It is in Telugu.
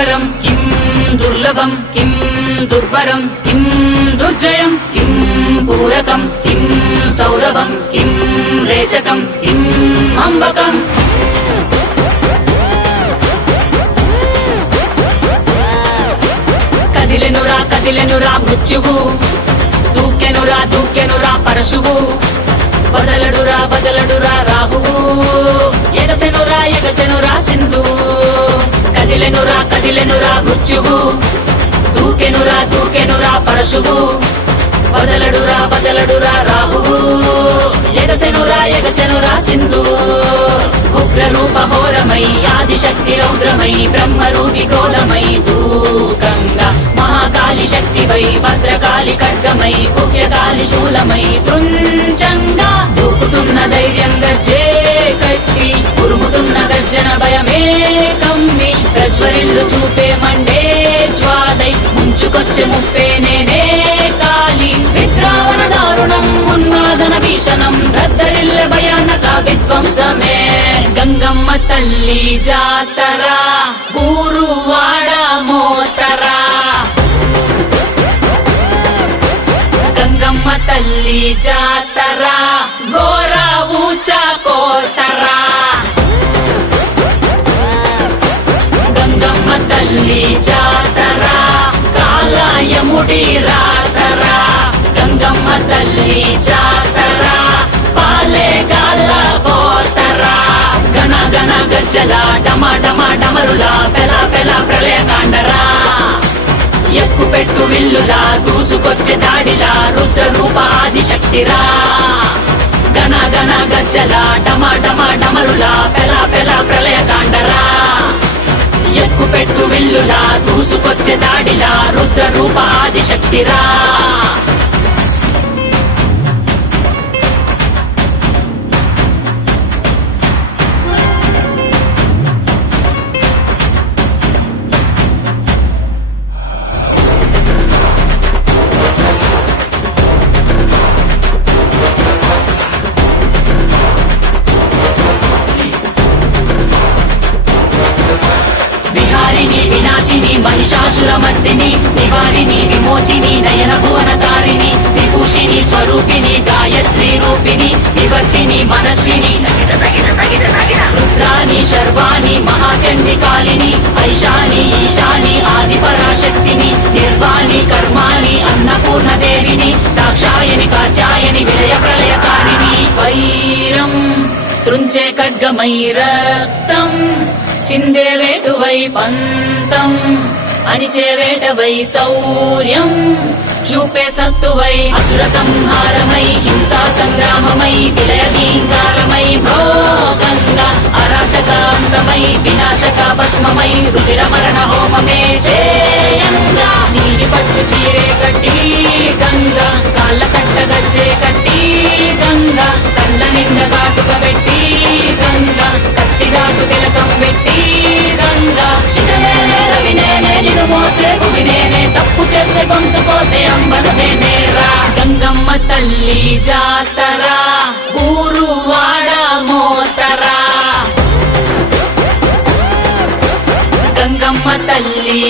దుష్కరం కిం దుర్లభం కిం దుర్వరం కిం దుర్జయం కిం పూరకం కిం సౌరభం కిం రేచకం కిం అంబకం. కదిలెనురా మృత్యువు, దూకెనురా పరశువు, వదలడురా రాహువు, ఎగసెనురా సింధువు. కదిలెనురా మృత్యువు, దూకెనురా పరశువు, వదలడురా రాహువు, ఎగసెనురా సింధువు. ఉగ్రరూప హోరమై ఆదిశక్తి రౌద్రమై బ్రహ్మరూపి క్రోధమై దూకంగా మహాకాళి శక్తివై భద్రకాళి ఖడ్గమై గుహ్యకాళి శూలమై కృంచంగా దూకుతున్న ధైర్యం గర్జే కట్టి ఉరుముతున్న గర్జన భయమే కమ్మి ప్రజ్వరిల్లు చూపే మండే జ్వాలై ముంచుకొచ్చే ముప్పే నేనే కాళి. విద్రావణ దారుణం ఉన్మాదన భీషణం రద్దరిల్లె భయానక విధ్వంసమే. గంగమ్మ తల్లి జాతరా ఊరువాడ మోతరా, గంగమ్మ తల్లి జాతరా గోరా ఊచా కోతరా. గంగమ్మ తల్లి జాతరా కాలాయముడి రాతరా. గంగమ్మ తల్లి జాతరా పాలే గాల కోతరా. గణ గణ గజ్జల డమరుల పెల ప్రళయ కాండరా. ఎక్కుపెట్టు విల్లులా దూసుకొచ్చే దాడిలా రుద్ర రూప ఆదిశక్తిరా. గణ గణ గజ్జల డమరుల పెల ప్రళయ కాండరా. ఎక్కుపెట్టు విల్లులా దూసుకొచ్చే దాడిలా రుద్ర రూప ఆదిశక్తిరా. వినాశిని మహిషాసురమర్దిని నివారిణి విమోచిని నయన భువన తారిణి విభూషిణి స్వరూపిణి గాయత్రి రూపిణి వివర్తిని మనస్విని రుద్రాని శర్వాణి మహాచండి కాళిని ఐశాని ఈశాని ఆది పరాశక్తిని నిర్వాణి కర్మాణి అన్నపూర్ణ దేవిని దాక్షాయని కాత్యాయని విలయ ప్రళయకారిణి. వైరం త్రుంచే ఖడ్గమై రక్తం చిందే వేటువై పంతం అణిచే వేటవై శౌర్యం చూపే సత్తువై అసుర సంహారమై హింసా సంగ్రామమై విలయ దీంకారమై భోగంగా అరాచకాంతమై వినాశక భస్మమై రుధిర మరణ హోమమే చేయంగా. నీలి పట్టు చీరే కట్టి గంగా కాళ్ళ కట్ట గజ్జే కట్టి గంగా కళ్ళ నిండ కాటుక పెట్టి గంగా కత్తిగాటు తిలకం పెట్టి గంగా శిఖనేనే రవినేనే నిన్ను మోసే భువినేనే తప్పు చేస్తే గొంతు కోసే అంబను నేనేరా. గంగమ్మ తల్లి జాతరా ఊరువాడ మోతరా. గంగమ్మ తల్లి